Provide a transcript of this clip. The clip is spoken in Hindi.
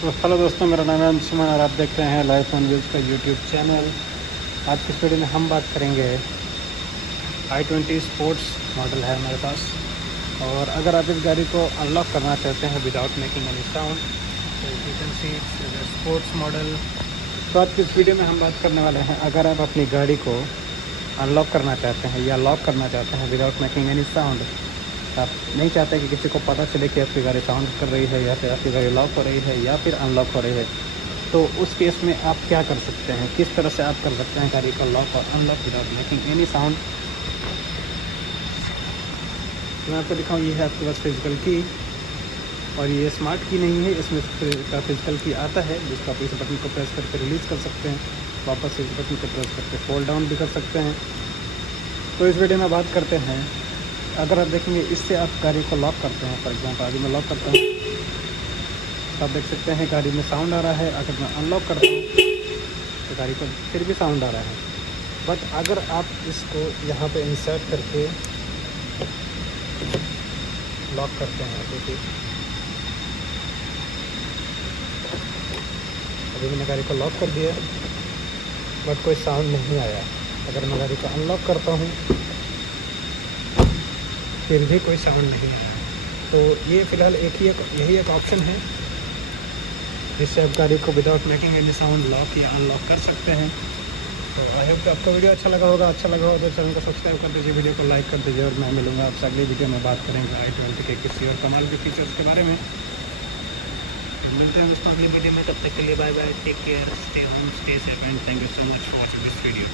तो हेलो दोस्तों, मेरा नाम है अंशुमान और आप देख रहे हैं लाइफ ऑन व्हील्स का यूट्यूब चैनल। आज की इस वीडियो में हम बात करेंगे i20 स्पोर्ट्स मॉडल है हमारे पास। और अगर आप इस गाड़ी को अनलॉक करना चाहते हैं विदाउट मेकिंग एनी साउंड, तो you can see sports model. तो आज की इस वीडियो में हम बात करने वाले हैं, अगर आप अपनी गाड़ी को अनलॉक करना चाहते हैं या लॉक करना चाहते हैं विदाउट मेकिंग एनी साउंड, आप नहीं चाहते कि किसी को पता चले कि आपकी गाड़ी साउंड कर रही है या फिर आपकी गाड़ी लॉक हो रही है या फिर अनलॉक हो रही है, तो उस केस में आप क्या कर सकते हैं, किस तरह से आप कर सकते हैं गाड़ी को लॉक और unlock without making any sound. तो मैं आपको दिखाऊँ, ये है आपके पास फिजिकल की, और ये स्मार्ट की नहीं है, इसमें फिजिकल की आता है जिसको आप इस बटन को प्रेस करके रिलीज़ कर सकते हैं, वापस इस बटन को प्रेस करके फोल्ड डाउन भी कर सकते हैं। तो इस वीडियो में बात करते हैं, अगर आप देखेंगे इससे आप गाड़ी को लॉक करते हैं, फॉर एग्जांपल अभी मैं लॉक करता हूँ तो आप देख सकते हैं गाड़ी में साउंड आ रहा है। अगर मैं अनलॉक करता हूँ तो गाड़ी को फिर भी साउंड आ रहा है। बट अगर आप इसको यहाँ पे इंसर्ट करके लॉक करते हैं, देखिए अभी मैंने गाड़ी को लॉक कर दिया बट कोई साउंड नहीं आया। अगर मैं गाड़ी को अनलॉक करता हूँ फिर भी कोई साउंड नहीं आ रहा है। तो ये फ़िलहाल यही एक ऑप्शन है जिससे आप गाड़ी को without making any sound lock या अनलॉक कर सकते हैं। तो आई होप कि आपको वीडियो अच्छा लगा होगा तो चैनल को सब्सक्राइब कर दीजिए, वीडियो को लाइक कर दीजिए, और मैं मिलूंगा आपसे अगली वीडियो में। बात करेंगे i20 के किसी और कमाल के फीचर्स के बारे में। मिलते हैं दोस्तों अगली वीडियो में, तब तक के लिए bye bye, take care, stay home, stay safe and thank you so much for watching this video.